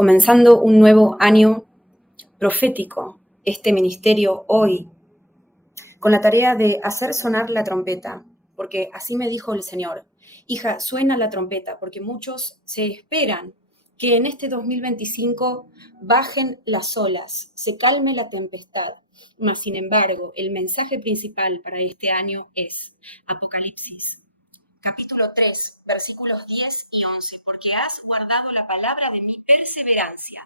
comenzando un nuevo año profético, este ministerio hoy, con la tarea de hacer sonar la trompeta, porque así me dijo el Señor: hija, suena la trompeta, porque muchos se esperan que en este 2025 bajen las olas, se calme la tempestad. Mas, sin embargo, el mensaje principal para este año es Apocalipsis, capítulo 3, versículos 10 y 11, porque has guardado la palabra de mi perseverancia.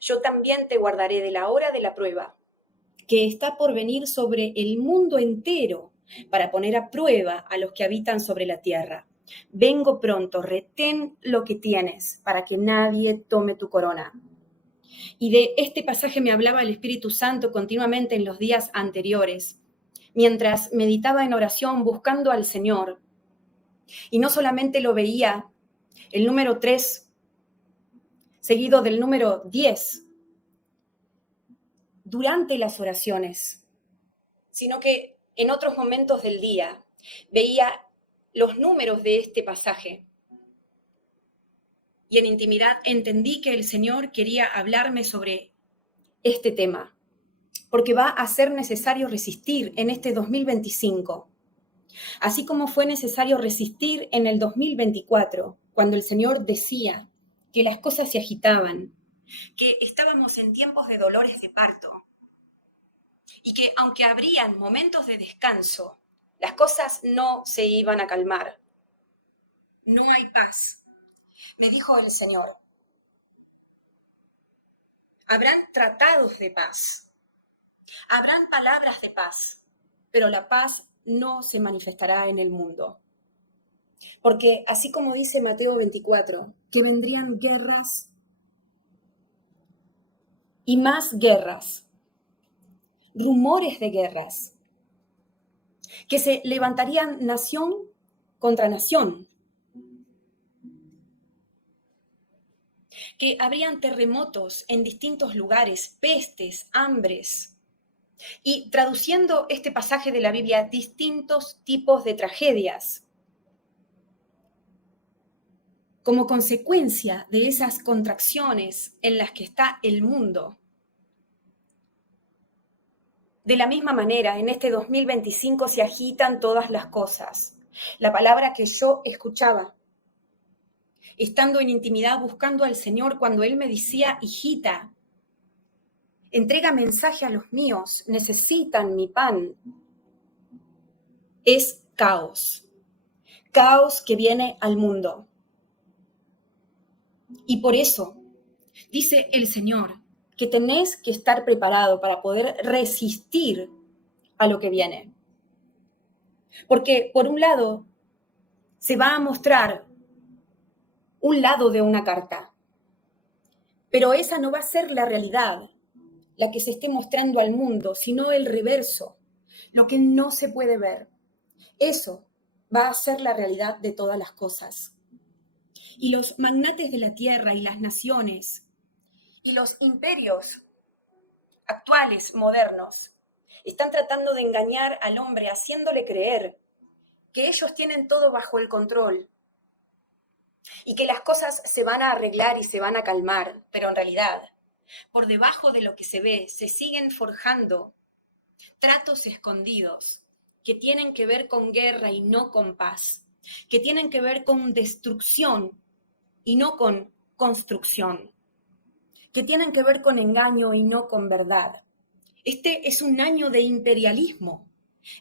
Yo también te guardaré de la hora de la prueba, que está por venir sobre el mundo entero, para poner a prueba a los que habitan sobre la tierra. Vengo pronto, retén lo que tienes, para que nadie tome tu corona. Y de este pasaje me hablaba el Espíritu Santo continuamente en los días anteriores, mientras meditaba en oración buscando al Señor. Y no solamente lo veía el número 3, seguido del número 10, durante las oraciones, sino que en otros momentos del día veía los números de este pasaje. Y en intimidad entendí que el Señor quería hablarme sobre este tema, porque va a ser necesario resistir en este 2025, así como fue necesario resistir en el 2024, cuando el Señor decía que las cosas se agitaban, que estábamos en tiempos de dolores de parto y que aunque habrían momentos de descanso, las cosas no se iban a calmar. No hay paz, me dijo el Señor. Habrán tratados de paz, habrán palabras de paz, pero la paz no se manifestará en el mundo. Porque así como dice Mateo 24, que vendrían guerras y más guerras, rumores de guerras, que se levantarían nación contra nación, que habrían terremotos en distintos lugares, pestes, hambres, y traduciendo este pasaje de la Biblia, distintos tipos de tragedias, como consecuencia de esas contracciones en las que está el mundo. De la misma manera, en este 2025 se agitan todas las cosas. La palabra que yo escuchaba, estando en intimidad buscando al Señor, cuando Él me decía: hijita, entrega mensaje a los míos, necesitan mi pan, es caos. Caos que viene al mundo. Y por eso, dice el Señor, que tenés que estar preparado para poder resistir a lo que viene. Porque, por un lado, se va a mostrar un lado de una carta, pero esa no va a ser la realidad, la que se esté mostrando al mundo, sino el reverso, lo que no se puede ver. Eso va a ser la realidad de todas las cosas. Y los magnates de la tierra y las naciones y los imperios actuales, modernos, están tratando de engañar al hombre, haciéndole creer que ellos tienen todo bajo el control y que las cosas se van a arreglar y se van a calmar, pero en realidad, por debajo de lo que se ve, se siguen forjando tratos escondidos que tienen que ver con guerra y no con paz, que tienen que ver con destrucción y no con construcción, que tienen que ver con engaño y no con verdad. Este es un año de imperialismo,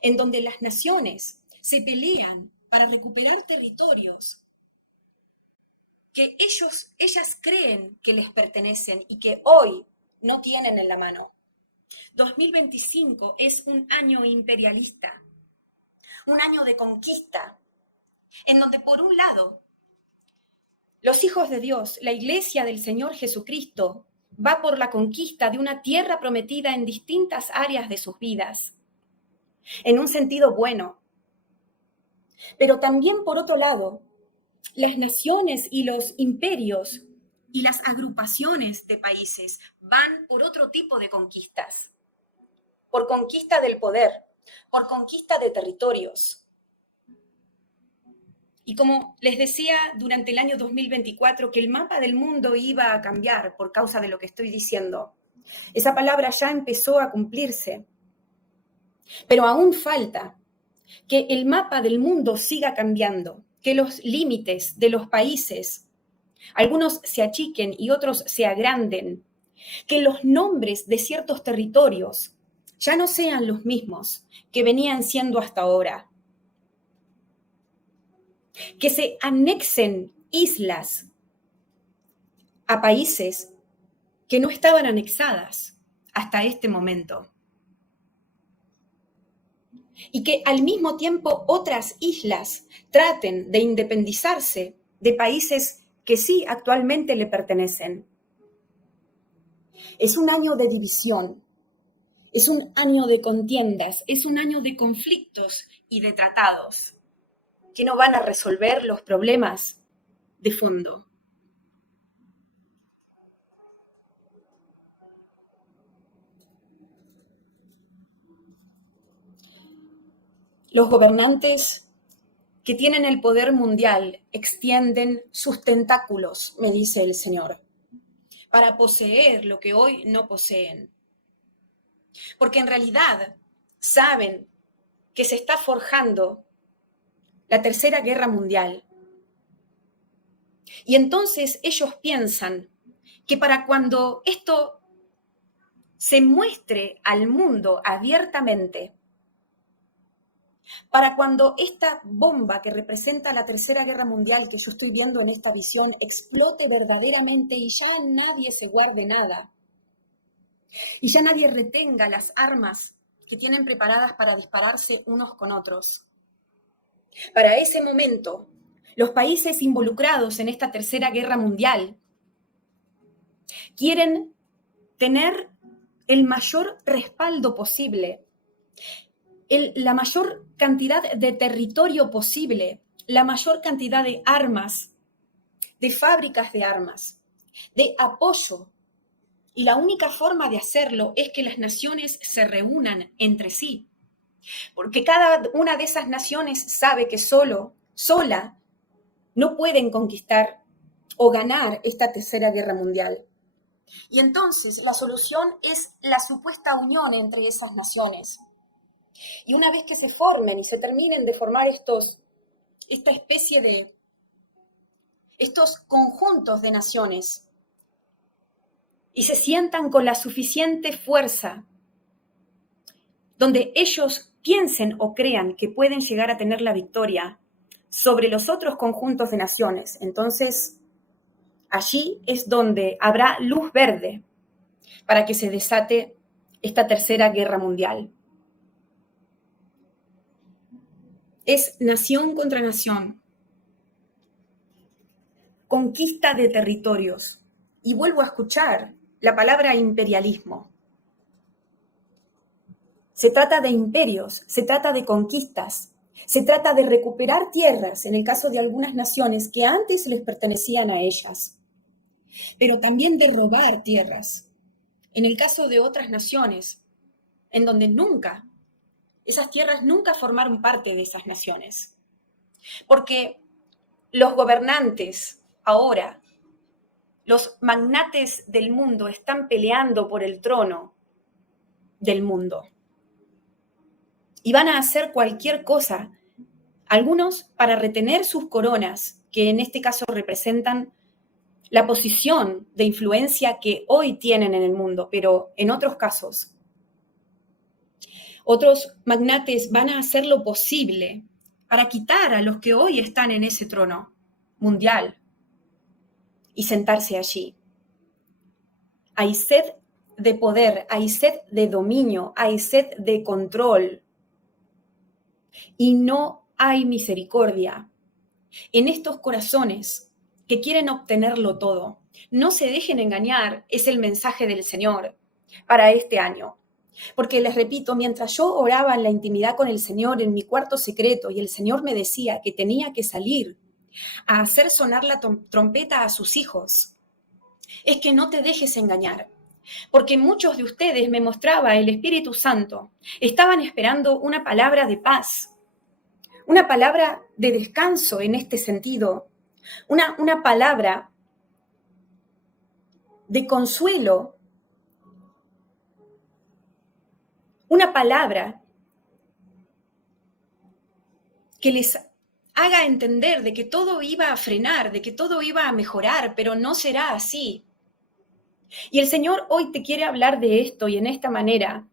en donde las naciones se pelean para recuperar territorios que ellas creen que les pertenecen y que hoy no tienen en la mano. 2025 es un año imperialista, un año de conquista, en donde por un lado los hijos de Dios, la iglesia del Señor Jesucristo, va por la conquista de una tierra prometida en distintas áreas de sus vidas, en un sentido bueno. Pero también, por otro lado, las naciones y los imperios y las agrupaciones de países van por otro tipo de conquistas, por conquista del poder, por conquista de territorios. Y como les decía durante el año 2024 que el mapa del mundo iba a cambiar por causa de lo que estoy diciendo, esa palabra ya empezó a cumplirse. Pero aún falta que el mapa del mundo siga cambiando, que los límites de los países, algunos se achiquen y otros se agranden, que los nombres de ciertos territorios ya no sean los mismos que venían siendo hasta ahora, que se anexen islas a países que no estaban anexadas hasta este momento. Y que al mismo tiempo otras islas traten de independizarse de países que sí actualmente le pertenecen. Es un año de división, es un año de contiendas, es un año de conflictos y de tratados que no van a resolver los problemas de fondo. Los gobernantes que tienen el poder mundial extienden sus tentáculos, me dice el Señor, para poseer lo que hoy no poseen. Porque en realidad saben que se está forjando la Tercera Guerra Mundial. Y entonces ellos piensan que para cuando esto se muestre al mundo abiertamente, para cuando esta bomba que representa la Tercera Guerra Mundial que yo estoy viendo en esta visión explote verdaderamente y ya nadie se guarde nada, y ya nadie retenga las armas que tienen preparadas para dispararse unos con otros. Para ese momento, los países involucrados en esta Tercera Guerra Mundial quieren tener el mayor respaldo posible, la mayor cantidad de territorio posible, la mayor cantidad de armas, de fábricas de armas, de apoyo. Y la única forma de hacerlo es que las naciones se reúnan entre sí. Porque cada una de esas naciones sabe que sola, no pueden conquistar o ganar esta Tercera Guerra Mundial. Y entonces la solución es la supuesta unión entre esas naciones. Y una vez que se formen y se terminen de formar esta especie de, estos conjuntos de naciones, y se sientan con la suficiente fuerza, donde ellos piensen o crean que pueden llegar a tener la victoria sobre los otros conjuntos de naciones, entonces allí es donde habrá luz verde para que se desate esta Tercera Guerra Mundial. Es nación contra nación, conquista de territorios. Y vuelvo a escuchar la palabra imperialismo. Se trata de imperios, se trata de conquistas, se trata de recuperar tierras, en el caso de algunas naciones que antes les pertenecían a ellas, pero también de robar tierras, en el caso de otras naciones, en donde esas tierras nunca formaron parte de esas naciones. Porque los gobernantes ahora, los magnates del mundo están peleando por el trono del mundo. Y van a hacer cualquier cosa, algunos para retener sus coronas, que en este caso representan la posición de influencia que hoy tienen en el mundo, pero en otros casos, otros magnates van a hacer lo posible para quitar a los que hoy están en ese trono mundial y sentarse allí. Hay sed de poder, hay sed de dominio, hay sed de control y no hay misericordia en estos corazones que quieren obtenerlo todo. No se dejen engañar, es el mensaje del Señor para este año. Porque les repito, mientras yo oraba en la intimidad con el Señor en mi cuarto secreto y el Señor me decía que tenía que salir a hacer sonar la trompeta a sus hijos, es que no te dejes engañar. Porque muchos de ustedes, me mostraba el Espíritu Santo, estaban esperando una palabra de paz, una palabra de descanso en este sentido, una palabra de consuelo, una palabra que les haga entender de que todo iba a frenar, de que todo iba a mejorar, pero no será así. Y el Señor hoy te quiere hablar de esto y en esta manera,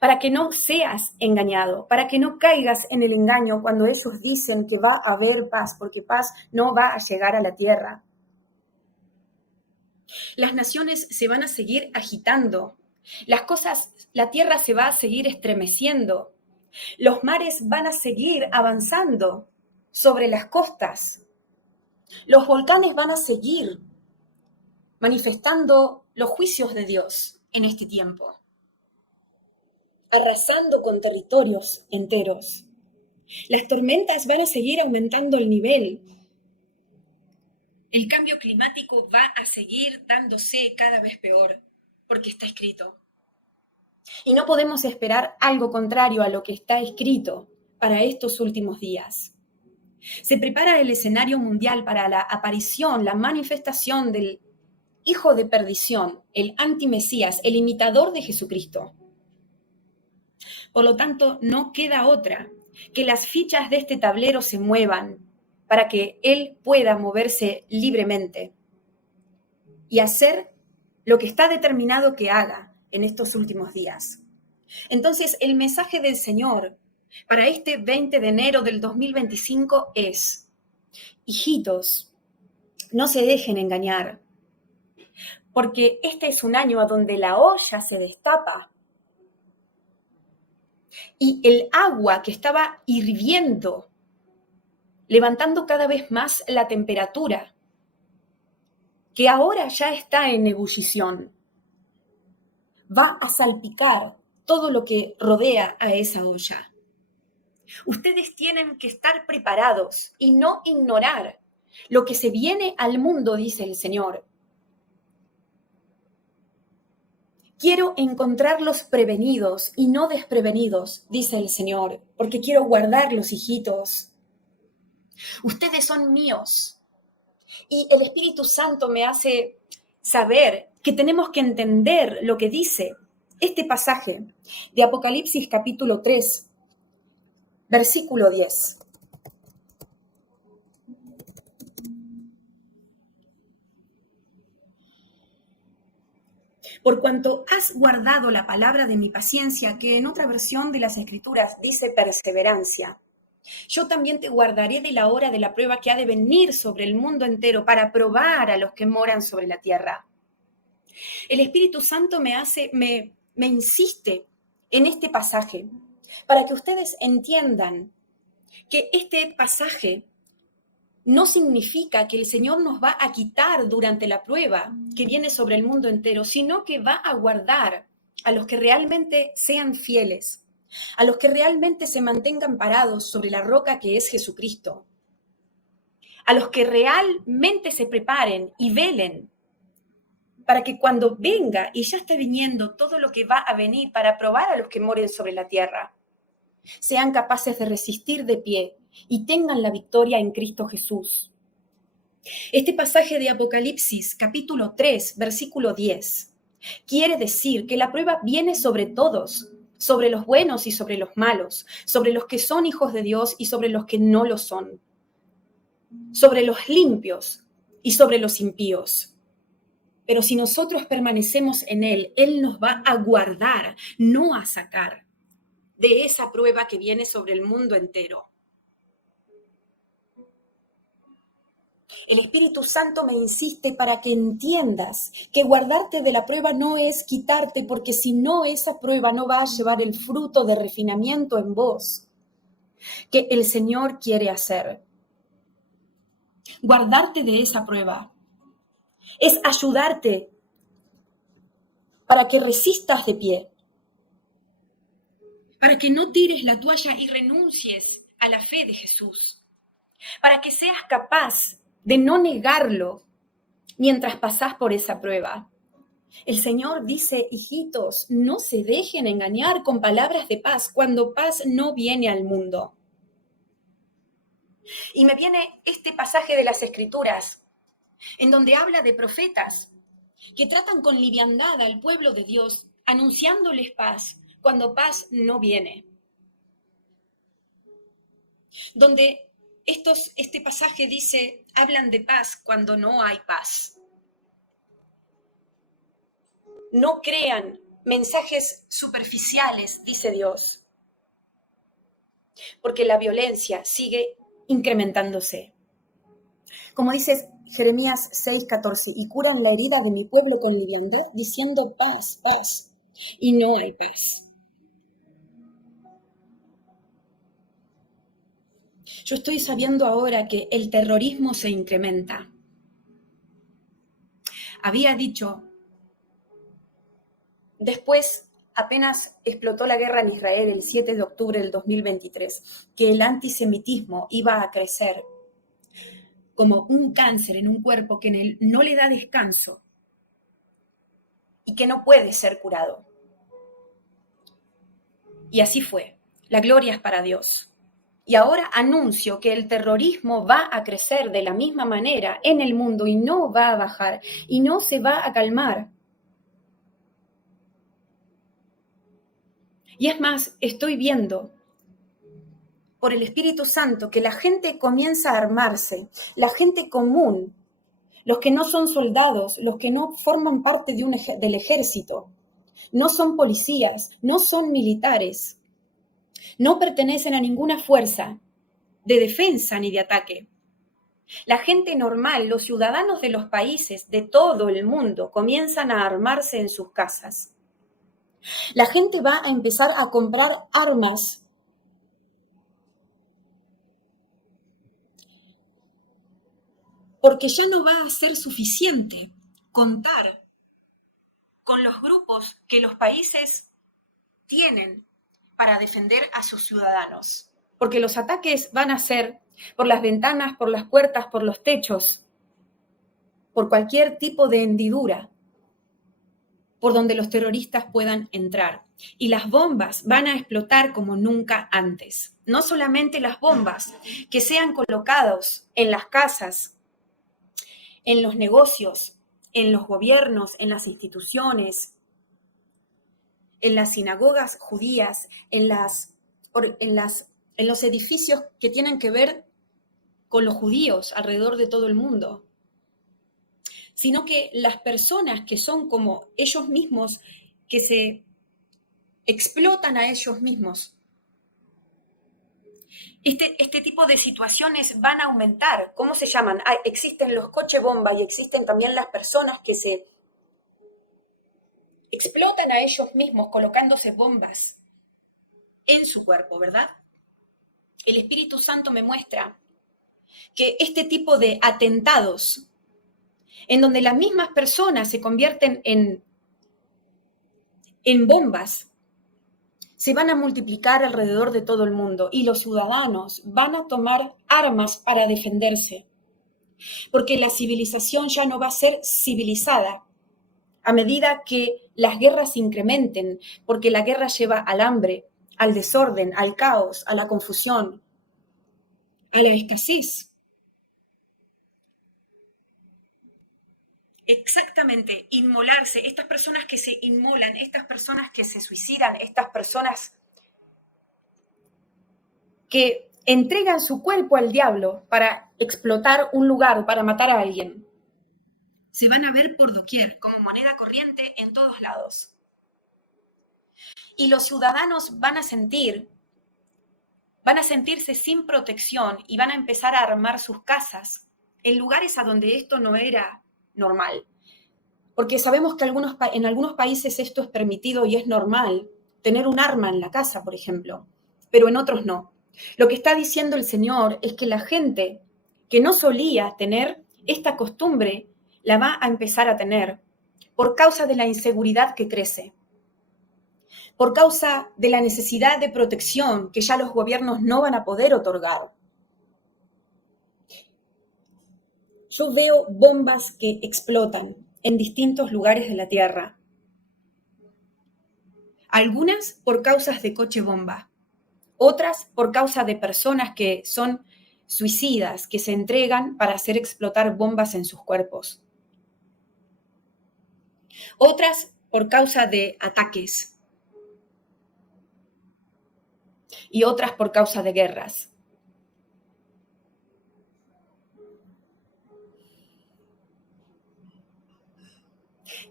para que no seas engañado, para que no caigas en el engaño cuando esos dicen que va a haber paz, porque paz no va a llegar a la tierra. Las naciones se van a seguir agitando, la tierra se va a seguir estremeciendo, los mares van a seguir avanzando sobre las costas, los volcanes van a seguir manifestando los juicios de Dios en este tiempo, arrasando con territorios enteros. Las tormentas van a seguir aumentando el nivel. El cambio climático va a seguir dándose cada vez peor, porque está escrito. Y no podemos esperar algo contrario a lo que está escrito para estos últimos días. Se prepara el escenario mundial para la aparición, la manifestación del hijo de perdición, el antimesías, el imitador de Jesucristo. Por lo tanto, no queda otra que las fichas de este tablero se muevan para que Él pueda moverse libremente y hacer lo que está determinado que haga en estos últimos días. Entonces, el mensaje del Señor para este 20 de enero del 2025 es: hijitos, no se dejen engañar, porque este es un año a donde la olla se destapa y el agua que estaba hirviendo, levantando cada vez más la temperatura, que ahora ya está en ebullición, va a salpicar todo lo que rodea a esa olla. Ustedes tienen que estar preparados y no ignorar lo que se viene al mundo, dice el Señor. Quiero encontrarlos prevenidos y no desprevenidos, dice el Señor, porque quiero guardarlos, hijitos. Ustedes son míos. Y el Espíritu Santo me hace saber que tenemos que entender lo que dice este pasaje de Apocalipsis capítulo 3, versículo 10. Por cuanto has guardado la palabra de mi paciencia, que en otra versión de las Escrituras dice perseverancia, yo también te guardaré de la hora de la prueba que ha de venir sobre el mundo entero para probar a los que moran sobre la tierra. El Espíritu Santo me insiste en este pasaje para que ustedes entiendan que este pasaje no significa que el Señor nos va a quitar durante la prueba que viene sobre el mundo entero, sino que va a guardar a los que realmente sean fieles, a los que realmente se mantengan parados sobre la roca que es Jesucristo, a los que realmente se preparen y velen para que cuando venga, y ya está viniendo todo lo que va a venir para probar a los que moren sobre la tierra, sean capaces de resistir de pie y tengan la victoria en Cristo Jesús. Este pasaje de Apocalipsis, capítulo 3, versículo 10, quiere decir que la prueba viene sobre todos, sobre los buenos y sobre los malos, sobre los que son hijos de Dios y sobre los que no lo son, sobre los limpios y sobre los impíos. Pero si nosotros permanecemos en Él, Él nos va a guardar, no a sacar de esa prueba que viene sobre el mundo entero. El Espíritu Santo me insiste para que entiendas que guardarte de la prueba no es quitarte, porque si no, esa prueba no va a llevar el fruto de refinamiento en vos que el Señor quiere hacer. Guardarte de esa prueba es ayudarte para que resistas de pie, para que no tires la toalla y renuncies a la fe de Jesús, para que seas capaz de no negarlo mientras pasás por esa prueba. El Señor dice: hijitos, no se dejen engañar con palabras de paz cuando paz no viene al mundo. Y me viene este pasaje de las Escrituras, en donde habla de profetas que tratan con liviandad al pueblo de Dios, anunciándoles paz cuando paz no viene. Donde este pasaje dice, hablan de paz cuando no hay paz. No crean mensajes superficiales, dice Dios, porque la violencia sigue incrementándose. Como dice Jeremías 6:14, y curan la herida de mi pueblo con liviandad, diciendo paz, paz, y no hay paz. Yo estoy sabiendo ahora que el terrorismo se incrementa. Había dicho, después apenas explotó la guerra en Israel el 7 de octubre del 2023, que el antisemitismo iba a crecer como un cáncer en un cuerpo que no le da descanso y que no puede ser curado. Y así fue. La gloria es para Dios. Y ahora anuncio que el terrorismo va a crecer de la misma manera en el mundo y no va a bajar y no se va a calmar. Y es más, estoy viendo por el Espíritu Santo que la gente comienza a armarse, la gente común, los que no son soldados, los que no forman parte del ejército, no son policías, no son militares, no pertenecen a ninguna fuerza de defensa ni de ataque. La gente normal, los ciudadanos de los países de todo el mundo comienzan a armarse en sus casas. La gente va a empezar a comprar armas porque ya no va a ser suficiente contar con los grupos que los países tienen para defender a sus ciudadanos. Porque los ataques van a ser por las ventanas, por las puertas, por los techos, por cualquier tipo de hendidura por donde los terroristas puedan entrar. Y las bombas van a explotar como nunca antes. No solamente las bombas que sean colocadas en las casas, en los negocios, en los gobiernos, en las instituciones, en las sinagogas judías, en los edificios que tienen que ver con los judíos alrededor de todo el mundo, sino que las personas que son como ellos mismos, que se explotan a ellos mismos. Este tipo de situaciones van a aumentar. ¿Cómo se llaman? Existen los coches bomba y existen también las personas que se explotan a ellos mismos colocándose bombas en su cuerpo, ¿verdad? El Espíritu Santo me muestra que este tipo de atentados, en donde las mismas personas se convierten en bombas, se van a multiplicar alrededor de todo el mundo y los ciudadanos van a tomar armas para defenderse, porque la civilización ya no va a ser civilizada a medida que las guerras se incrementen, porque la guerra lleva al hambre, al desorden, al caos, a la confusión, a la escasez. Exactamente, inmolarse, estas personas que se inmolan, estas personas que se suicidan, estas personas que entregan su cuerpo al diablo para explotar un lugar o para matar a alguien, se van a ver por doquier, como moneda corriente en todos lados. Y los ciudadanos van a sentirse sin protección y van a empezar a armar sus casas en lugares a donde esto no era normal. Porque sabemos que en algunos países esto es permitido y es normal, tener un arma en la casa, por ejemplo, pero en otros no. Lo que está diciendo el Señor es que la gente que no solía tener esta costumbre la va a empezar a tener por causa de la inseguridad que crece, por causa de la necesidad de protección que ya los gobiernos no van a poder otorgar. Yo veo bombas que explotan en distintos lugares de la Tierra. Algunas por causas de coche bomba, otras por causa de personas que son suicidas que se entregan para hacer explotar bombas en sus cuerpos. Otras por causa de ataques y otras por causa de guerras.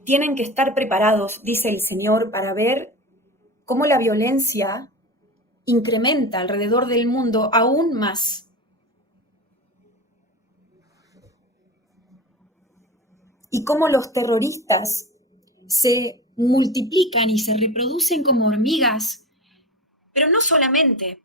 Tienen que estar preparados, dice el Señor, para ver cómo la violencia incrementa alrededor del mundo aún más. Y cómo los terroristas se multiplican y se reproducen como hormigas, pero no solamente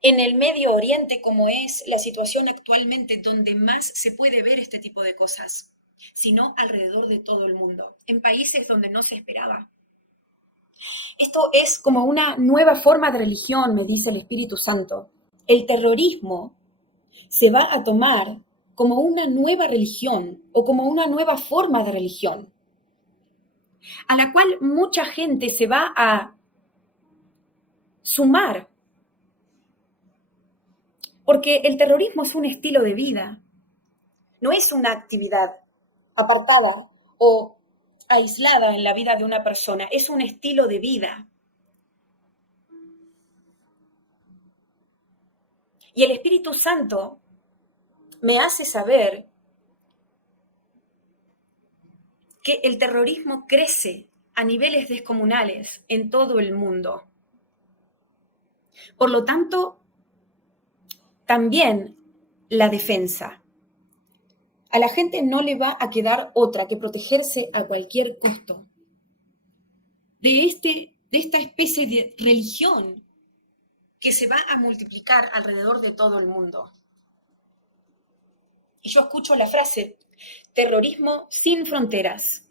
en el Medio Oriente, como es la situación actualmente, donde más se puede ver este tipo de cosas, sino alrededor de todo el mundo, en países donde no se esperaba. Esto es como una nueva forma de religión, me dice el Espíritu Santo. El terrorismo se va a tomar como una nueva religión o como una nueva forma de religión, a la cual mucha gente se va a sumar, porque el terrorismo es un estilo de vida, no es una actividad apartada o aislada en la vida de una persona, es un estilo de vida. Y el Espíritu Santo me hace saber que el terrorismo crece a niveles descomunales en todo el mundo. Por lo tanto, también la defensa. A la gente no le va a quedar otra que protegerse a cualquier costo de esta especie de religión que se va a multiplicar alrededor de todo el mundo. Y yo escucho la frase, terrorismo sin fronteras.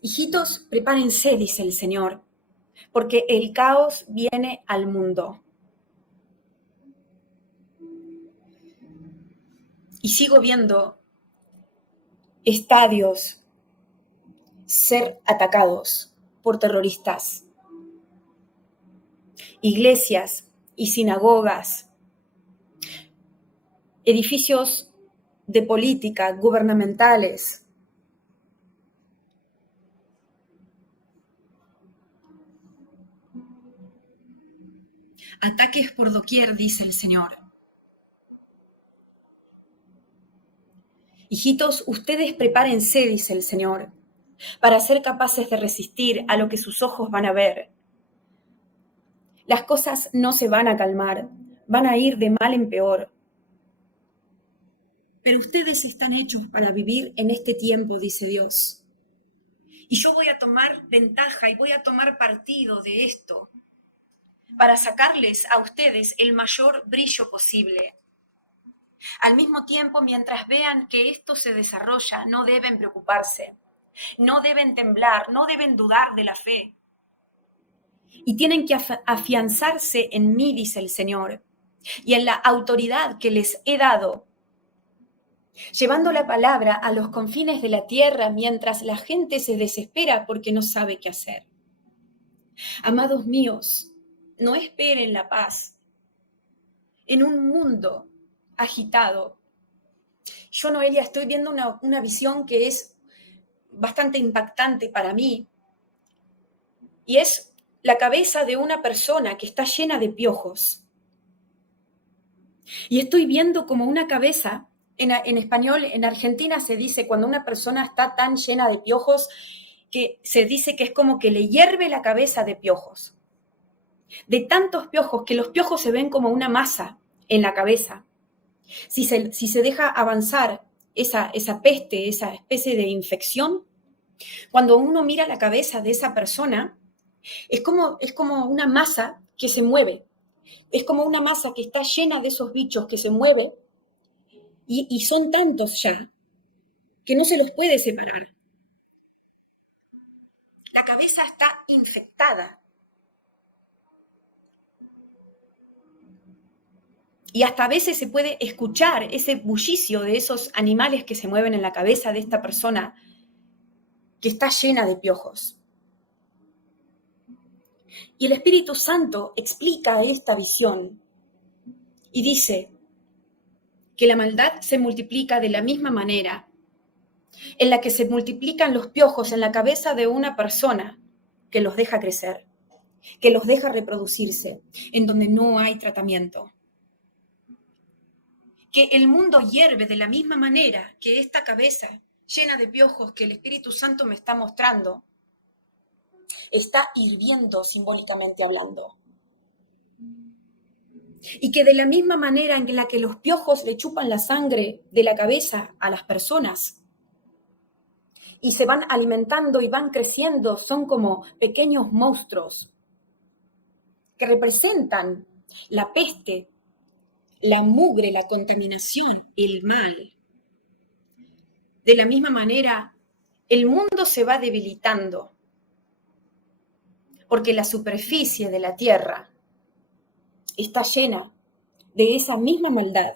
Hijitos, prepárense, dice el Señor, porque el caos viene al mundo. Y sigo viendo estadios ser atacados por terroristas, iglesias y sinagogas, edificios de política gubernamentales. Ataques por doquier, dice el Señor. Hijitos, ustedes prepárense, dice el Señor, para ser capaces de resistir a lo que sus ojos van a ver. Las cosas no se van a calmar, van a ir de mal en peor. Pero ustedes están hechos para vivir en este tiempo, dice Dios. Y yo voy a tomar ventaja y voy a tomar partido de esto para sacarles a ustedes el mayor brillo posible. Al mismo tiempo, mientras vean que esto se desarrolla, no deben preocuparse, no deben temblar, no deben dudar de la fe. Y tienen que afianzarse en mí, dice el Señor, y en la autoridad que les he dado, llevando la palabra a los confines de la tierra mientras la gente se desespera porque no sabe qué hacer. Amados míos, no esperen la paz en un mundo agitado. Yo, Noelia, estoy viendo una visión que es bastante impactante para mí, y es la cabeza de una persona que está llena de piojos. Y estoy viendo como una cabeza, en español, en Argentina se dice cuando una persona está tan llena de piojos, que se dice que es como que le hierve la cabeza de piojos. De tantos piojos, que los piojos se ven como una masa en la cabeza. Si se deja avanzar esa peste, esa especie de infección, cuando uno mira la cabeza de esa persona, es como una masa que se mueve. Es como una masa que está llena de esos bichos que se mueve, y son tantos ya que no se los puede separar. La cabeza está infectada. Y hasta a veces se puede escuchar ese bullicio de esos animales que se mueven en la cabeza de esta persona que está llena de piojos. Y el Espíritu Santo explica esta visión y dice que la maldad se multiplica de la misma manera en la que se multiplican los piojos en la cabeza de una persona que los deja crecer, que los deja reproducirse, en donde no hay tratamiento. Que el mundo hierve de la misma manera que esta cabeza llena de piojos que el Espíritu Santo me está mostrando, está hirviendo simbólicamente hablando. Y que de la misma manera en la que los piojos le chupan la sangre de la cabeza a las personas y se van alimentando y van creciendo, son como pequeños monstruos que representan la peste, la mugre, la contaminación, el mal. De la misma manera, el mundo se va debilitando porque la superficie de la tierra está llena de esa misma maldad.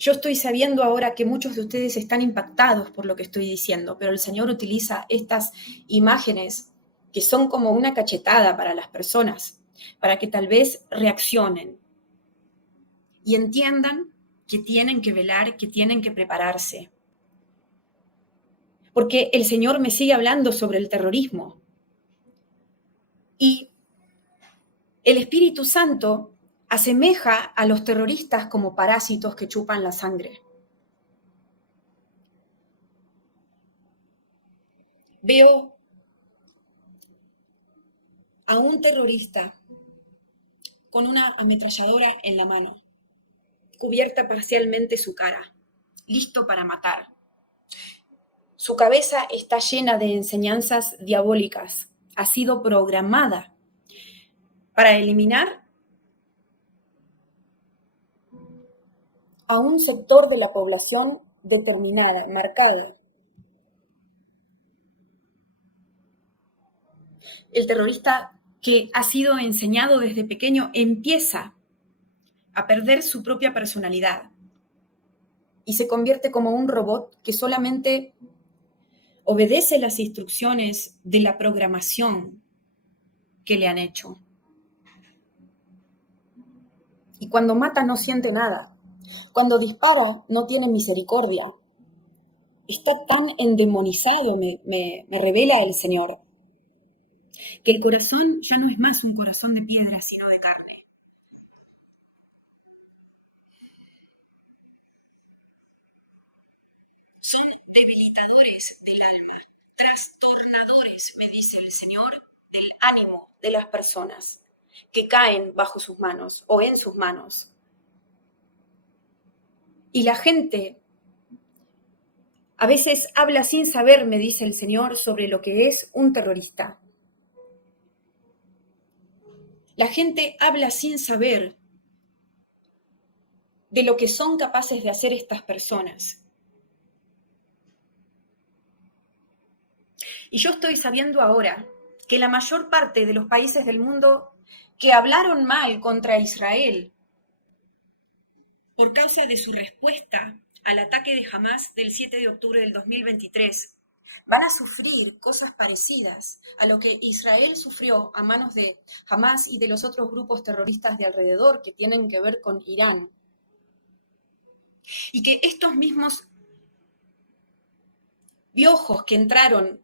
Yo estoy sabiendo ahora que muchos de ustedes están impactados por lo que estoy diciendo, pero el Señor utiliza estas imágenes que son como una cachetada para las personas, para que tal vez reaccionen y entiendan que tienen que velar, que tienen que prepararse. Porque el Señor me sigue hablando sobre el terrorismo. Y el Espíritu Santo asemeja a los terroristas como parásitos que chupan la sangre. Veo a un terrorista con una ametralladora en la mano, cubierta parcialmente su cara, listo para matar. Su cabeza está llena de enseñanzas diabólicas, ha sido programada para eliminar a un sector de la población determinada, marcada. El terrorista que ha sido enseñado desde pequeño empieza a perder su propia personalidad y se convierte como un robot que solamente obedece las instrucciones de la programación que le han hecho. Y cuando mata no siente nada. Cuando dispara no tiene misericordia. Está tan endemonizado, me revela el Señor, que el corazón ya no es más un corazón de piedra, sino de carne. Son debilitadores del alma, trastornadores, me dice el Señor, del ánimo de las personas que caen bajo sus manos o en sus manos. Y la gente a veces habla sin saber, me dice el Señor, sobre lo que es un terrorista. La gente habla sin saber de lo que son capaces de hacer estas personas. Y yo estoy sabiendo ahora que la mayor parte de los países del mundo que hablaron mal contra Israel por causa de su respuesta al ataque de Hamás del 7 de octubre del 2023, van a sufrir cosas parecidas a lo que Israel sufrió a manos de Hamás y de los otros grupos terroristas de alrededor que tienen que ver con Irán. Y que estos mismos piojos que entraron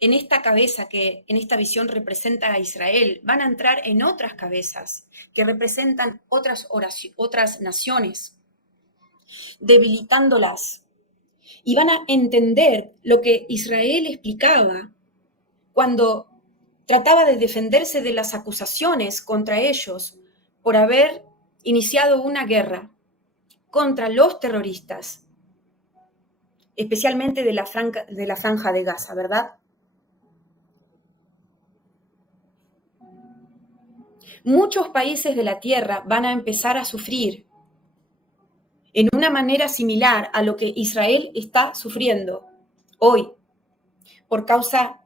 en esta cabeza que en esta visión representa a Israel, van a entrar en otras cabezas que representan otras naciones, debilitándolas. Y van a entender lo que Israel explicaba cuando trataba de defenderse de las acusaciones contra ellos por haber iniciado una guerra contra los terroristas, especialmente de la franja de Gaza, ¿verdad? Muchos países de la Tierra van a empezar a sufrir en una manera similar a lo que Israel está sufriendo hoy por causa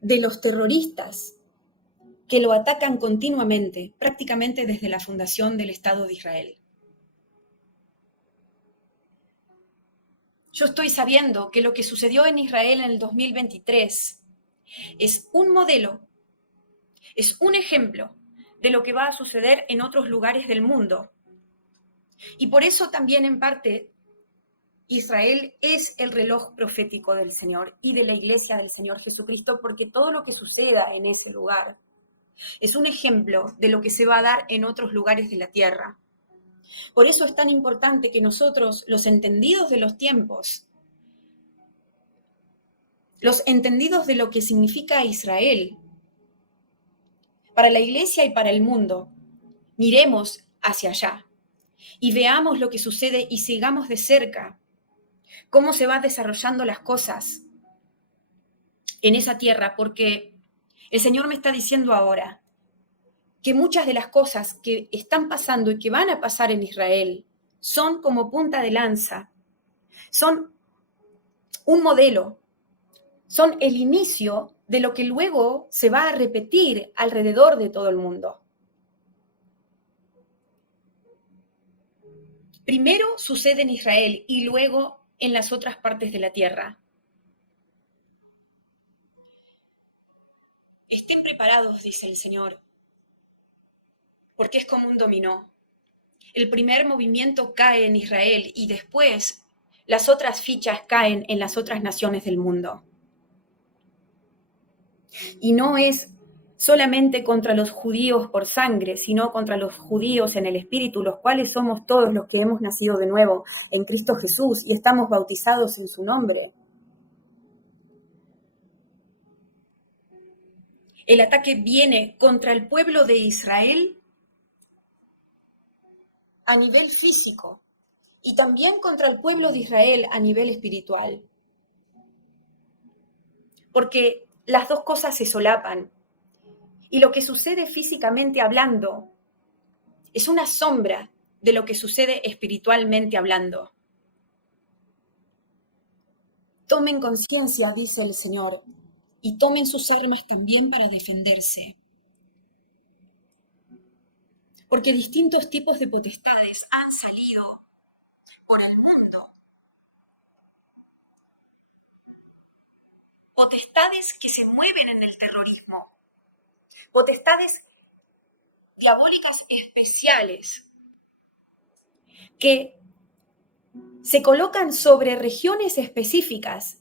de los terroristas que lo atacan continuamente, prácticamente desde la fundación del Estado de Israel. Yo estoy sabiendo que lo que sucedió en Israel en el 2023 es un modelo, es un ejemplo de lo que va a suceder en otros lugares del mundo. Y por eso también en parte Israel es el reloj profético del Señor y de la iglesia del Señor Jesucristo, porque todo lo que suceda en ese lugar es un ejemplo de lo que se va a dar en otros lugares de la tierra. Por eso es tan importante que nosotros, los entendidos de los tiempos, los entendidos de lo que significa Israel para la iglesia y para el mundo, miremos hacia allá y veamos lo que sucede y sigamos de cerca cómo se van desarrollando las cosas en esa tierra, porque el Señor me está diciendo ahora que muchas de las cosas que están pasando y que van a pasar en Israel son como punta de lanza, son un modelo, son el inicio de lo que luego se va a repetir alrededor de todo el mundo. Primero sucede en Israel y luego en las otras partes de la tierra. Estén preparados, dice el Señor, porque es como un dominó. El primer movimiento cae en Israel y después las otras fichas caen en las otras naciones del mundo. Y no es solamente contra los judíos por sangre, sino contra los judíos en el espíritu, los cuales somos todos los que hemos nacido de nuevo en Cristo Jesús y estamos bautizados en su nombre. El ataque viene contra el pueblo de Israel a nivel físico y también contra el pueblo de Israel a nivel espiritual. Porque las dos cosas se solapan. Y lo que sucede físicamente hablando es una sombra de lo que sucede espiritualmente hablando. Tomen conciencia, dice el Señor, y tomen sus armas también para defenderse. Porque distintos tipos de potestades han salido por el mundo. Potestades que se mueven en el terrorismo. Potestades diabólicas especiales que se colocan sobre regiones específicas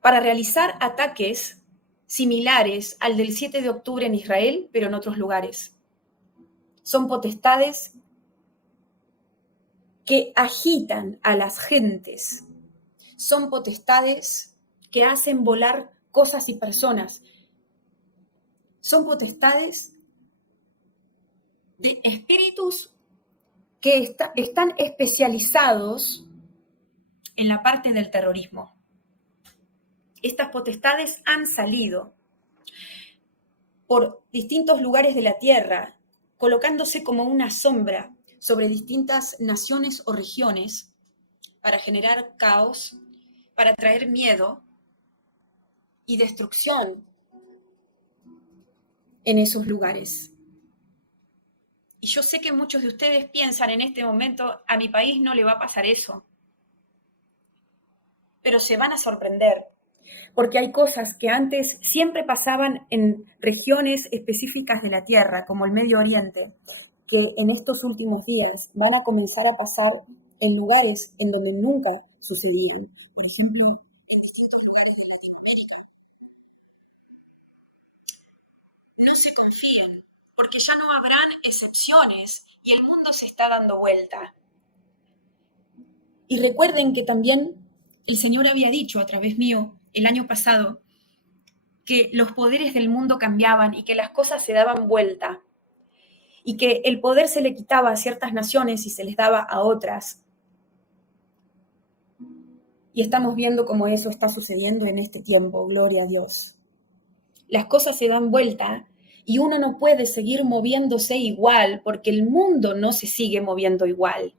para realizar ataques similares al del 7 de octubre en Israel, pero en otros lugares. Son potestades que agitan a las gentes. Son potestades que hacen volar cosas y personas. Son potestades de espíritus que están especializados en la parte del terrorismo. Estas potestades han salido por distintos lugares de la tierra, colocándose como una sombra sobre distintas naciones o regiones para generar caos, para traer miedo y destrucción en esos lugares. Y yo sé que muchos de ustedes piensan en este momento, a mi país no le va a pasar eso, pero se van a sorprender, porque hay cosas que antes siempre pasaban en regiones específicas de la Tierra, como el Medio Oriente, que en estos últimos días van a comenzar a pasar en lugares en donde nunca sucedían. Por ejemplo, no se confíen, porque ya no habrán excepciones y el mundo se está dando vuelta. Y recuerden que también el Señor había dicho a través mío el año pasado que los poderes del mundo cambiaban y que las cosas se daban vuelta y que el poder se le quitaba a ciertas naciones y se les daba a otras. Y estamos viendo cómo eso está sucediendo en este tiempo, gloria a Dios. Las cosas se dan vuelta y uno no puede seguir moviéndose igual porque el mundo no se sigue moviendo igual.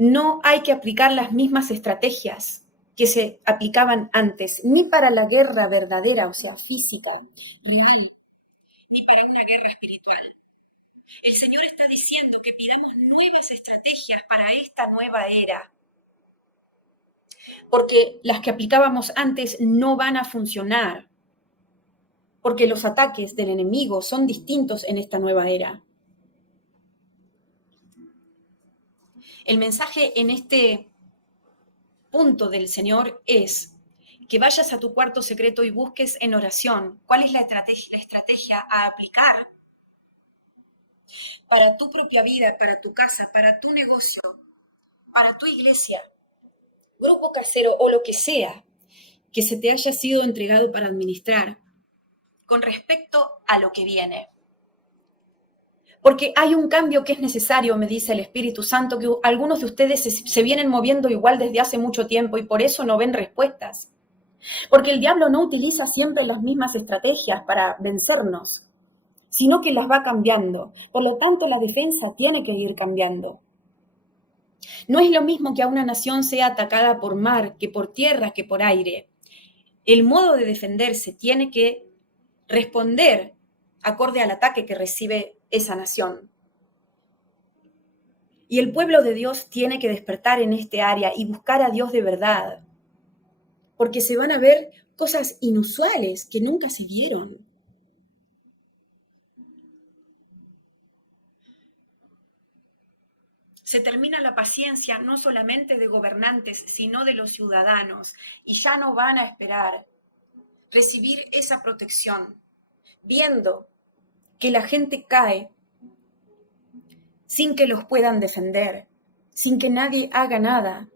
No hay que aplicar las mismas estrategias que se aplicaban antes, ni para la guerra verdadera, o sea, física, real, ni para una guerra espiritual. El Señor está diciendo que pidamos nuevas estrategias para esta nueva era, porque las que aplicábamos antes no van a funcionar, porque los ataques del enemigo son distintos en esta nueva era. El mensaje en este punto del Señor es que vayas a tu cuarto secreto y busques en oración cuál es la estrategia a aplicar para tu propia vida, para tu casa, para tu negocio, para tu iglesia, grupo casero o lo que sea que se te haya sido entregado para administrar con respecto a lo que viene. Porque hay un cambio que es necesario, me dice el Espíritu Santo, que algunos de ustedes se vienen moviendo igual desde hace mucho tiempo y por eso no ven respuestas. Porque el diablo no utiliza siempre las mismas estrategias para vencernos, sino que las va cambiando. Por lo tanto, la defensa tiene que ir cambiando. No es lo mismo que a una nación sea atacada por mar, que por tierra, que por aire. El modo de defenderse tiene que responder acorde al ataque que recibe esa nación. Y el pueblo de Dios tiene que despertar en este área y buscar a Dios de verdad, porque se van a ver cosas inusuales que nunca se vieron. Se termina la paciencia no solamente de gobernantes, sino de los ciudadanos, y ya no van a esperar recibir esa protección, viendo que la gente cae sin que los puedan defender, sin que nadie haga nada.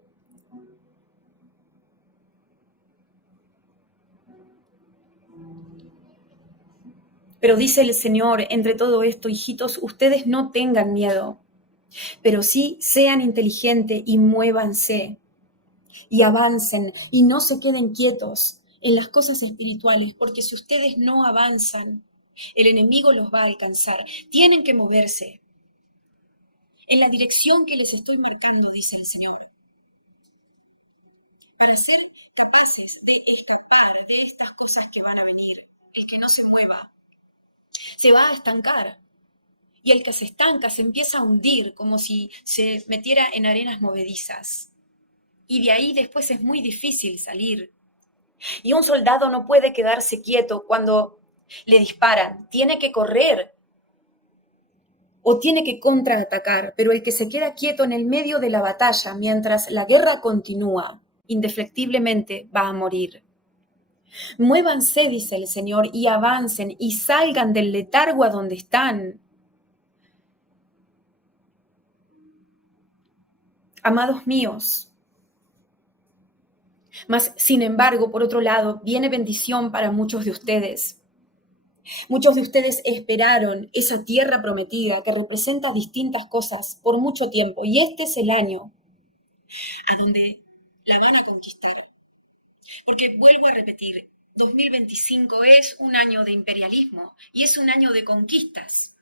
Pero dice el Señor, entre todo esto, hijitos, ustedes no tengan miedo, pero sí sean inteligentes y muévanse y avancen y no se queden quietos en las cosas espirituales, porque si ustedes no avanzan, el enemigo los va a alcanzar. Tienen que moverse en la dirección que les estoy marcando, dice el Señor, para ser capaces de escapar de estas cosas que van a venir. El que no se mueva se va a estancar. Y el que se estanca se empieza a hundir como si se metiera en arenas movedizas. Y de ahí después es muy difícil salir. Y un soldado no puede quedarse quieto cuando le disparan. Tiene que correr o tiene que contraatacar. Pero el que se queda quieto en el medio de la batalla mientras la guerra continúa, indefectiblemente va a morir. Muévanse, dice el Señor, y avancen y salgan del letargo a donde están. Amados míos, mas, sin embargo, por otro lado, viene bendición para muchos de ustedes. Muchos de ustedes esperaron esa tierra prometida que representa distintas cosas por mucho tiempo. Y este es el año a donde la van a conquistar. Porque vuelvo a repetir, 2025 es un año de imperialismo y es un año de conquistas.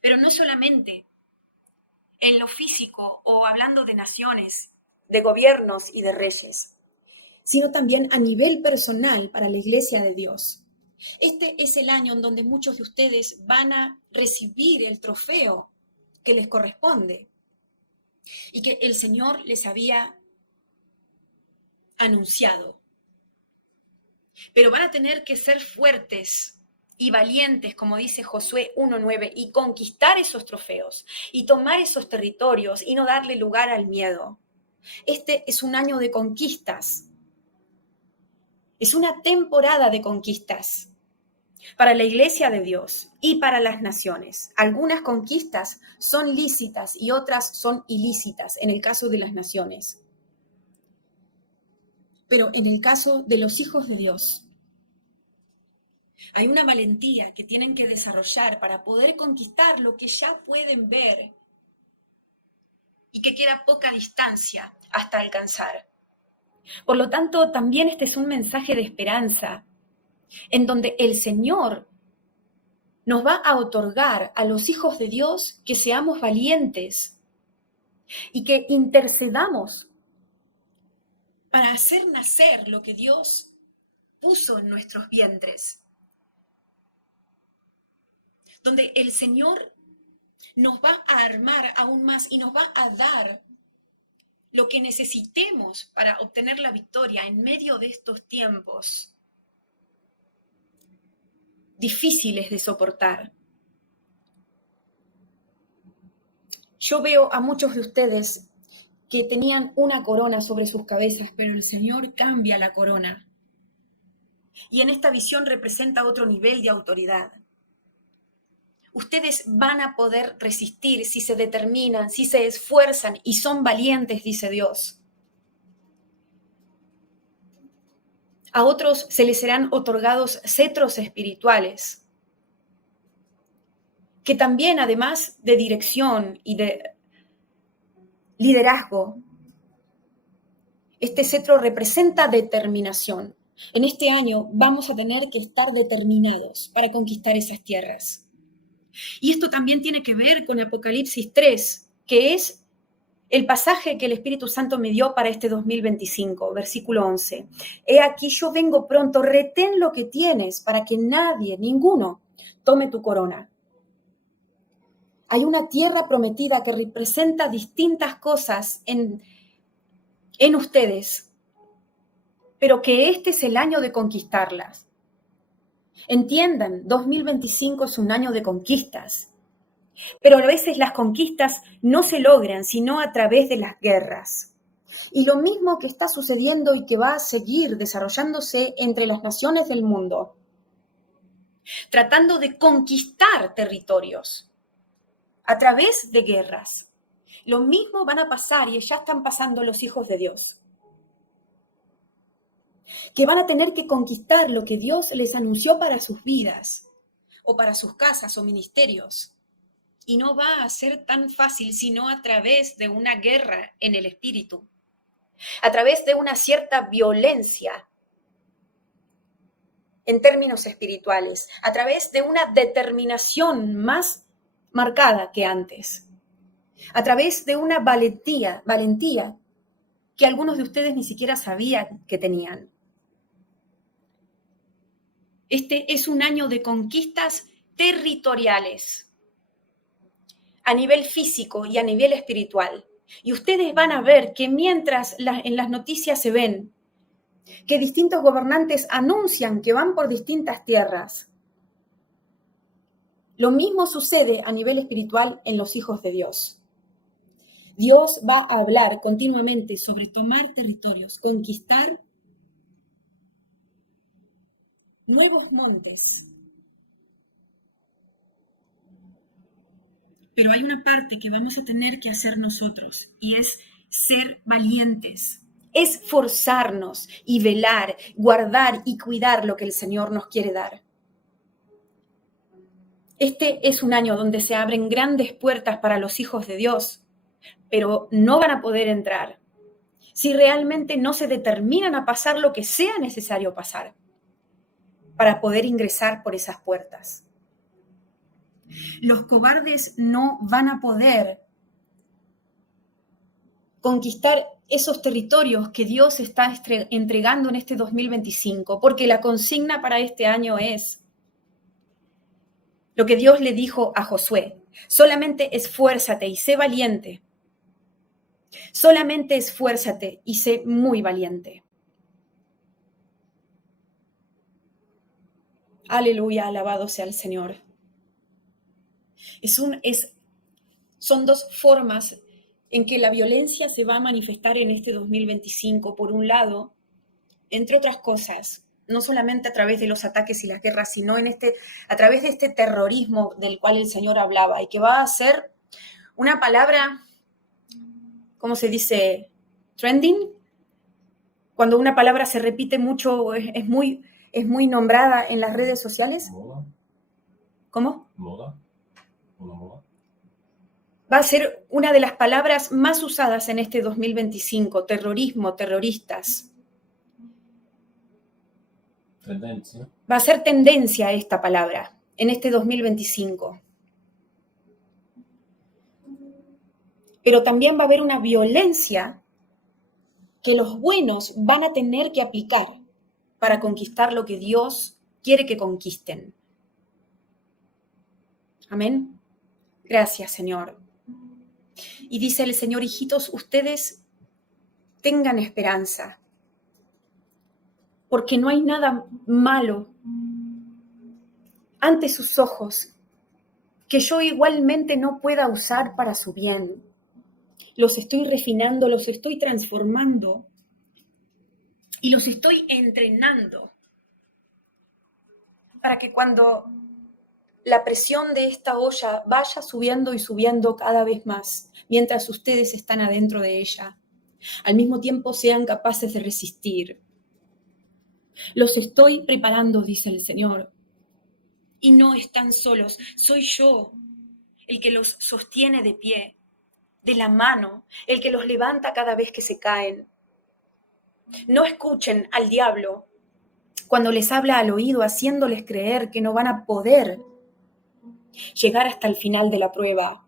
Pero no solamente en lo físico o hablando de naciones, de gobiernos y de reyes, sino también a nivel personal para la iglesia de Dios. Este es el año en donde muchos de ustedes van a recibir el trofeo que les corresponde y que el Señor les había anunciado. Pero van a tener que ser fuertes y valientes, como dice Josué 1:9, y conquistar esos trofeos y tomar esos territorios y no darle lugar al miedo. Este es un año de conquistas. Es una temporada de conquistas para la iglesia de Dios y para las naciones. Algunas conquistas son lícitas y otras son ilícitas en el caso de las naciones. Pero en el caso de los hijos de Dios, hay una valentía que tienen que desarrollar para poder conquistar lo que ya pueden ver y que queda poca distancia hasta alcanzar. Por lo tanto, también este es un mensaje de esperanza, en donde el Señor nos va a otorgar a los hijos de Dios que seamos valientes y que intercedamos para hacer nacer lo que Dios puso en nuestros vientres. Donde el Señor nos va a armar aún más y nos va a dar lo que necesitemos para obtener la victoria en medio de estos tiempos difíciles de soportar. Yo veo a muchos de ustedes que tenían una corona sobre sus cabezas, pero el Señor cambia la corona. Y en esta visión representa otro nivel de autoridad. Ustedes van a poder resistir si se determinan, si se esfuerzan y son valientes, dice Dios. A otros se les serán otorgados cetros espirituales, que también, además de dirección y de liderazgo, este cetro representa determinación. En este año vamos a tener que estar determinados para conquistar esas tierras. Y esto también tiene que ver con Apocalipsis 3, que es el pasaje que el Espíritu Santo me dio para este 2025, versículo 11. He aquí yo vengo pronto, retén lo que tienes para que nadie, ninguno, tome tu corona. Hay una tierra prometida que representa distintas cosas en ustedes, pero que este es el año de conquistarlas. Entiendan, 2025 es un año de conquistas, pero a veces las conquistas no se logran sino a través de las guerras. Y lo mismo que está sucediendo y que va a seguir desarrollándose entre las naciones del mundo, tratando de conquistar territorios a través de guerras. Lo mismo van a pasar y ya están pasando los hijos de Dios, que van a tener que conquistar lo que Dios les anunció para sus vidas o para sus casas o ministerios. Y no va a ser tan fácil sino a través de una guerra en el espíritu, a través de una cierta violencia en términos espirituales, a través de una determinación más marcada que antes, a través de una valentía que algunos de ustedes ni siquiera sabían que tenían. Este es un año de conquistas territoriales, a nivel físico y a nivel espiritual. Y ustedes van a ver que mientras en las noticias se ven que distintos gobernantes anuncian que van por distintas tierras, lo mismo sucede a nivel espiritual en los hijos de Dios. Dios va a hablar continuamente sobre tomar territorios, conquistar nuevos montes. Pero hay una parte que vamos a tener que hacer nosotros y es ser valientes, esforzarnos y velar, guardar y cuidar lo que el Señor nos quiere dar. Este es un año donde se abren grandes puertas para los hijos de Dios, pero no van a poder entrar si realmente no se determinan a pasar lo que sea necesario pasar para poder ingresar por esas puertas. Los cobardes no van a poder conquistar esos territorios que Dios está entregando en este 2025, porque la consigna para este año es lo que Dios le dijo a Josué: solamente esfuérzate y sé valiente. Solamente esfuérzate y sé muy valiente. Aleluya, alabado sea el Señor. Son dos formas en que la violencia se va a manifestar en este 2025. Por un lado, entre otras cosas, no solamente a través de los ataques y las guerras, sino a través de este terrorismo del cual el Señor hablaba y que va a ser una palabra, ¿cómo se dice? Trending. Cuando una palabra se repite mucho, es muy nombrada en las redes sociales. ¿Moda? ¿Cómo? ¿Moda? ¿Una moda? Va a ser una de las palabras más usadas en este 2025, terrorismo, terroristas. Tendencia. Va a ser tendencia esta palabra en este 2025. Pero también va a haber una violencia que los buenos van a tener que aplicar para conquistar lo que Dios quiere que conquisten. Amén. Gracias, Señor. Y dice el Señor, hijitos, ustedes tengan esperanza, porque no hay nada malo ante sus ojos que yo igualmente no pueda usar para su bien. Los estoy refinando, los estoy transformando y los estoy entrenando para que cuando la presión de esta olla vaya subiendo y subiendo cada vez más, mientras ustedes están adentro de ella, al mismo tiempo sean capaces de resistir. Los estoy preparando, dice el Señor, y no están solos, soy yo el que los sostiene de pie, de la mano, el que los levanta cada vez que se caen. No escuchen al diablo cuando les habla al oído, haciéndoles creer que no van a poder llegar hasta el final de la prueba.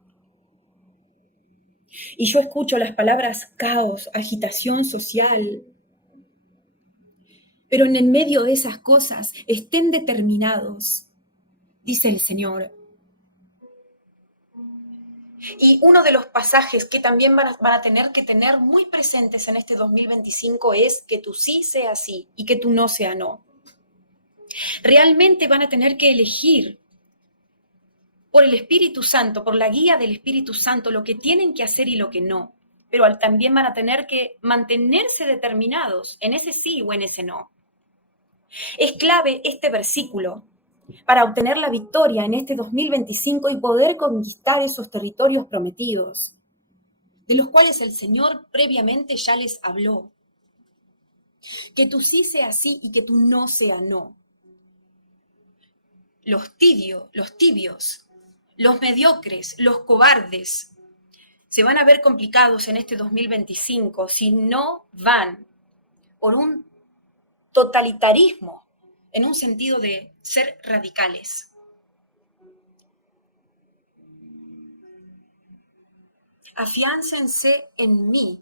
Y yo escucho las palabras caos, agitación social. Pero en el medio de esas cosas estén determinados, dice el Señor. Y uno de los pasajes que también van a tener que tener muy presentes en este 2025 es que tu sí sea sí y que tu no sea no. Realmente van a tener que elegir por el Espíritu Santo, por la guía del Espíritu Santo, lo que tienen que hacer y lo que no. Pero también van a tener que mantenerse determinados en ese sí o en ese no. Es clave este versículo para obtener la victoria en este 2025 y poder conquistar esos territorios prometidos, de los cuales el Señor previamente ya les habló. Que tu sí sea sí y que tu no sea no. Los tibios, los mediocres, los cobardes, se van a ver complicados en este 2025 si no van por un totalitarismo, en un sentido de ser radicales. Afiáncense en mí.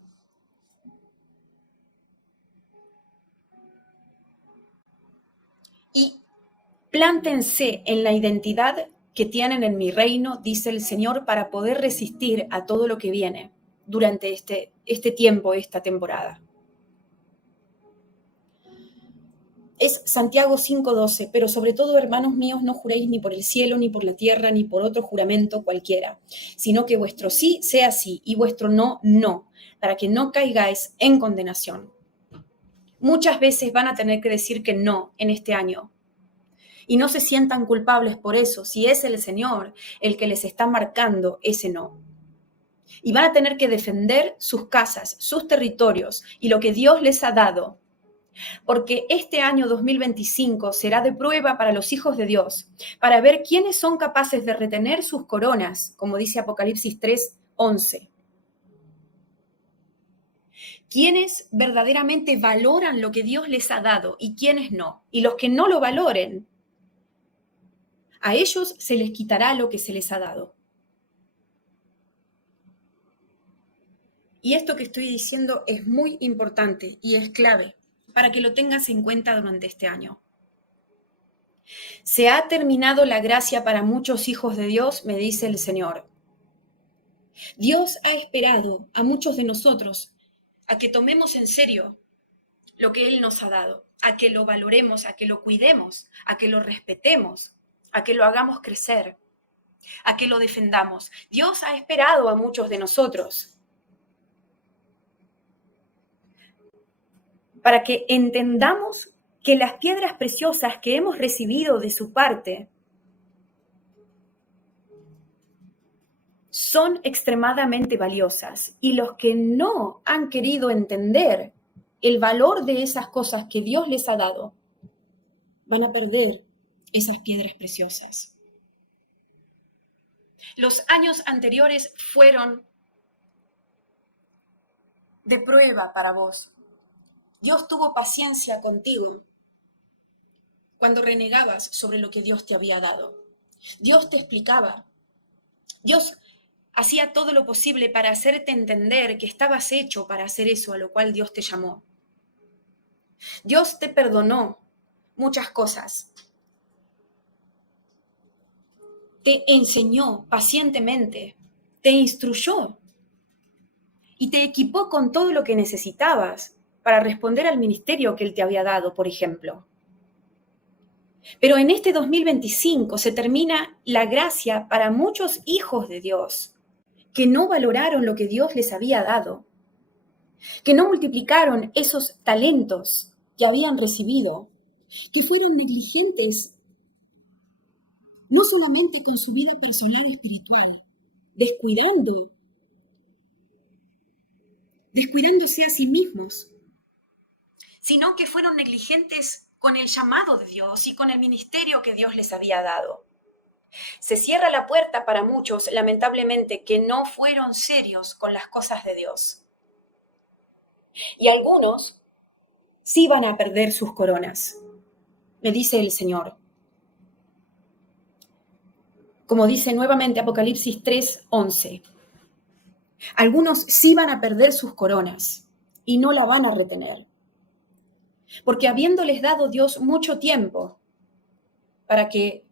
Y plántense en la identidad que tienen en mi reino, dice el Señor, para poder resistir a todo lo que viene durante este tiempo, esta temporada. Es Santiago 5:12, pero sobre todo, hermanos míos, no juréis ni por el cielo, ni por la tierra, ni por otro juramento cualquiera, sino que vuestro sí sea sí y vuestro no, no, para que no caigáis en condenación. Muchas veces van a tener que decir que no en este año. Y no se sientan culpables por eso, si es el Señor el que les está marcando ese no. Y van a tener que defender sus casas, sus territorios y lo que Dios les ha dado. Porque este año 2025 será de prueba para los hijos de Dios, para ver quiénes son capaces de retener sus coronas, como dice Apocalipsis 3:11. Quiénes verdaderamente valoran lo que Dios les ha dado y quiénes no. Y los que no lo valoren, a ellos se les quitará lo que se les ha dado. Y esto que estoy diciendo es muy importante y es clave para que lo tengas en cuenta durante este año. Se ha terminado la gracia para muchos hijos de Dios, me dice el Señor. Dios ha esperado a muchos de nosotros a que tomemos en serio lo que Él nos ha dado, a que lo valoremos, a que lo cuidemos, a que lo respetemos, a que lo hagamos crecer, a que lo defendamos. Dios ha esperado a muchos de nosotros para que entendamos que las piedras preciosas que hemos recibido de su parte son extremadamente valiosas, y los que no han querido entender el valor de esas cosas que Dios les ha dado, van a perder esas piedras preciosas. Los años anteriores fueron de prueba para vos. Dios tuvo paciencia contigo cuando renegabas sobre lo que Dios te había dado. Dios te explicaba. Dios hacía todo lo posible para hacerte entender que estabas hecho para hacer eso a lo cual Dios te llamó. Dios te perdonó muchas cosas. te enseñó pacientemente, te instruyó y te equipó con todo lo que necesitabas para responder al ministerio que Él te había dado, por ejemplo. Pero en este 2025 se termina la gracia para muchos hijos de Dios que no valoraron lo que Dios les había dado, que no multiplicaron esos talentos que habían recibido, que fueron negligentes no solamente con su vida personal y espiritual, descuidándose a sí mismos, sino que fueron negligentes con el llamado de Dios y con el ministerio que Dios les había dado. Se cierra la puerta para muchos, lamentablemente, que no fueron serios con las cosas de Dios. Y algunos sí van a perder sus coronas, me dice el Señor. Como dice nuevamente Apocalipsis 3:11. Algunos sí van a perder sus coronas y no la van a retener. Porque habiéndoles dado Dios mucho tiempo para que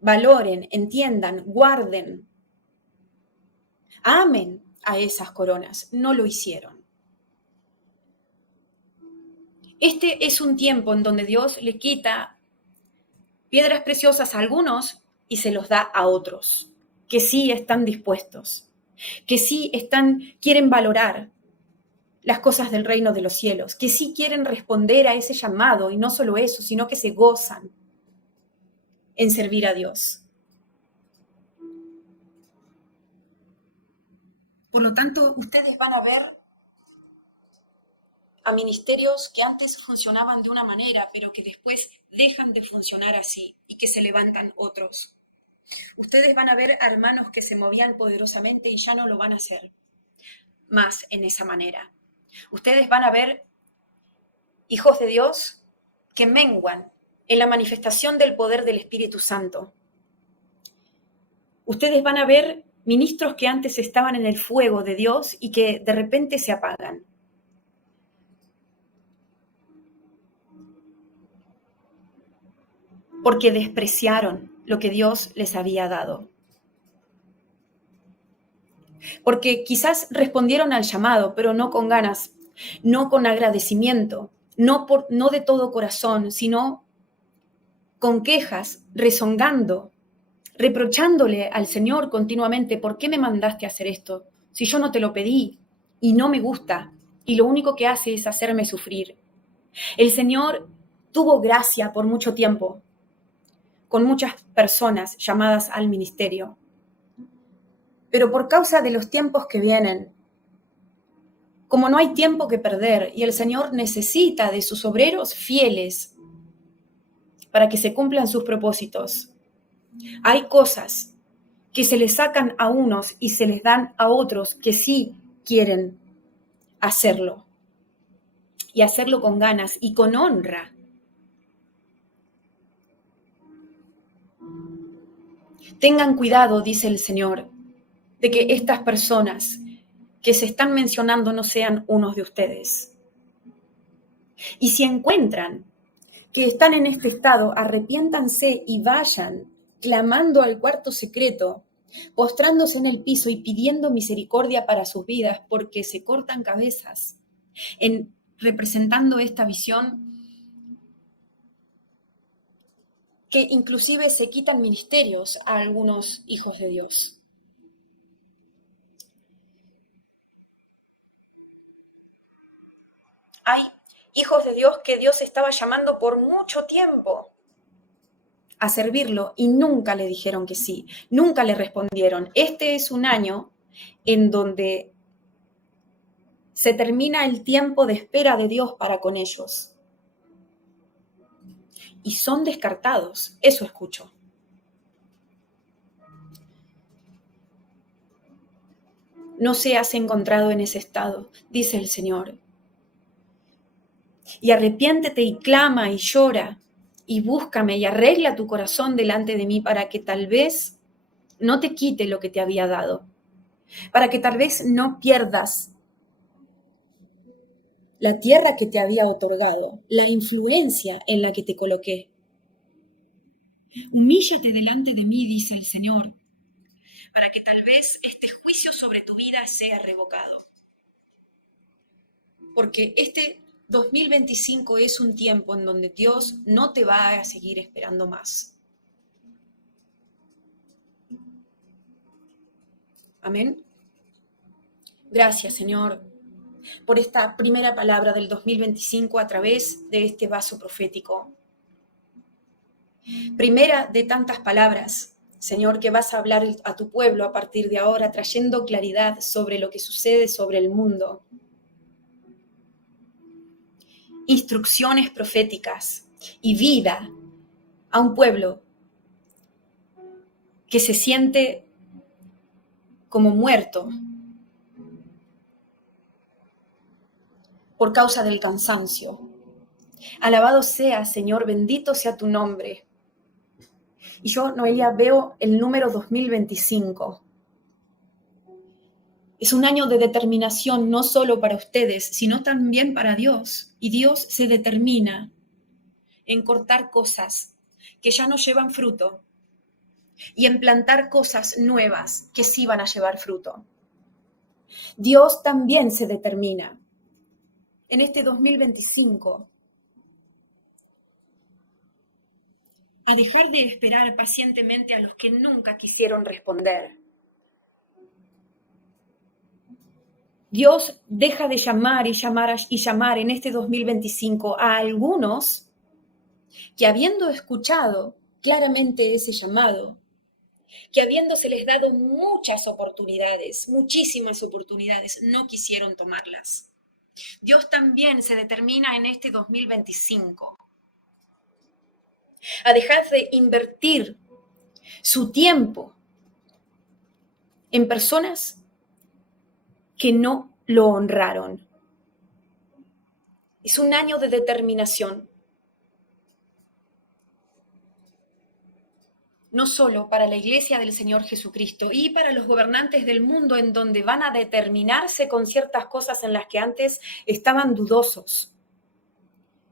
valoren, entiendan, guarden, amen a esas coronas, no lo hicieron. Este es un tiempo en donde Dios le quita piedras preciosas a algunos y se los da a otros, que sí están dispuestos, que sí quieren valorar las cosas del reino de los cielos, que sí quieren responder a ese llamado y no solo eso, sino que se gozan en servir a Dios. Por lo tanto, ustedes van a ver a ministerios que antes funcionaban de una manera, pero que después dejan de funcionar así y que se levantan otros. Ustedes van a ver a hermanos que se movían poderosamente y ya no lo van a hacer más en esa manera. Ustedes van a ver hijos de Dios que menguan en la manifestación del poder del Espíritu Santo. Ustedes van a ver ministros que antes estaban en el fuego de Dios y que de repente se apagan. Porque despreciaron lo que Dios les había dado. Porque quizás respondieron al llamado, pero no con ganas, no con agradecimiento, no de todo corazón, sino con quejas, rezongando, reprochándole al Señor continuamente, ¿por qué me mandaste a hacer esto? Si yo no te lo pedí y no me gusta, y lo único que hace es hacerme sufrir. El Señor tuvo gracia por mucho tiempo con muchas personas llamadas al ministerio. Pero por causa de los tiempos que vienen, como no hay tiempo que perder y el Señor necesita de sus obreros fieles para que se cumplan sus propósitos, hay cosas que se les sacan a unos y se les dan a otros que sí quieren hacerlo y hacerlo con ganas y con honra. Tengan cuidado, dice el Señor, de que estas personas que se están mencionando no sean unos de ustedes. Y si encuentran que están en este estado, arrepiéntanse y vayan clamando al cuarto secreto, postrándose en el piso y pidiendo misericordia para sus vidas, porque se cortan cabezas representando esta visión que inclusive se quitan ministerios a algunos hijos de Dios. Hay hijos de Dios que Dios estaba llamando por mucho tiempo a servirlo y nunca le dijeron que sí, nunca le respondieron. Este es un año en donde se termina el tiempo de espera de Dios para con ellos. Y son descartados, eso escucho. No seas encontrado en ese estado, dice el Señor. Y arrepiéntete y clama y llora y búscame y arregla tu corazón delante de mí para que tal vez no te quite lo que te había dado, para que tal vez no pierdas la tierra que te había otorgado, la influencia en la que te coloqué. Humíllate delante de mí, dice el Señor, para que tal vez este juicio sobre tu vida sea revocado. Porque este 2025 es un tiempo en donde Dios no te va a seguir esperando más. Amén. Gracias, Señor, por esta primera palabra del 2025 a través de este vaso profético. Primera de tantas palabras, Señor, que vas a hablar a tu pueblo a partir de ahora, trayendo claridad sobre lo que sucede sobre el mundo. Instrucciones proféticas y vida a un pueblo que se siente como muerto por causa del cansancio. Alabado sea, Señor, bendito sea tu nombre. Y yo, Noelia, veo el número 2025. Es un año de determinación no solo para ustedes, sino también para Dios. Y Dios se determina en cortar cosas que ya no llevan fruto y en plantar cosas nuevas que sí van a llevar fruto. Dios también se determina en este 2025 a dejar de esperar pacientemente a los que nunca quisieron responder. Dios deja de llamar y llamar en este 2025 a algunos que, habiendo escuchado claramente ese llamado, que habiéndoseles dado muchas oportunidades, muchísimas oportunidades, no quisieron tomarlas. Dios también se determina en este 2025 a dejar de invertir su tiempo en personas que no lo honraron. Es un año de determinación, no solo para la Iglesia del Señor Jesucristo y para los gobernantes del mundo, en donde van a determinarse con ciertas cosas en las que antes estaban dudosos,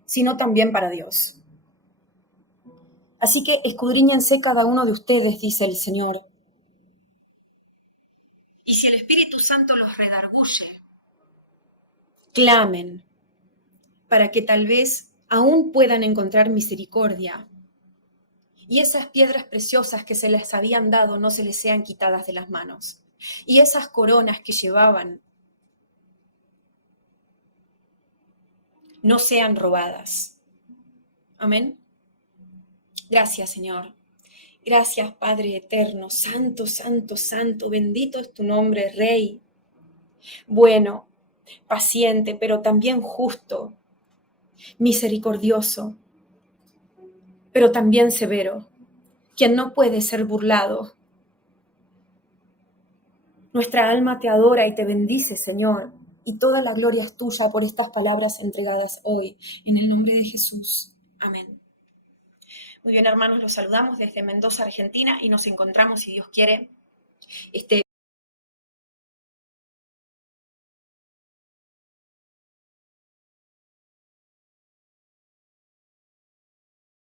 sino también para Dios. Así que escudriñense cada uno de ustedes, dice el Señor. Y si el Espíritu Santo los redarguye, clamen para que tal vez aún puedan encontrar misericordia y esas piedras preciosas que se les habían dado no se les sean quitadas de las manos, y esas coronas que llevaban no sean robadas. Amén. Gracias, Señor. Gracias, Padre eterno, santo, santo, santo, bendito es tu nombre, Rey. Bueno, paciente, pero también justo, misericordioso, pero también severo, quien no puede ser burlado. Nuestra alma te adora y te bendice, Señor, y toda la gloria es tuya por estas palabras entregadas hoy, en el nombre de Jesús. Amén. Muy bien, hermanos, los saludamos desde Mendoza, Argentina, y nos encontramos, si Dios quiere,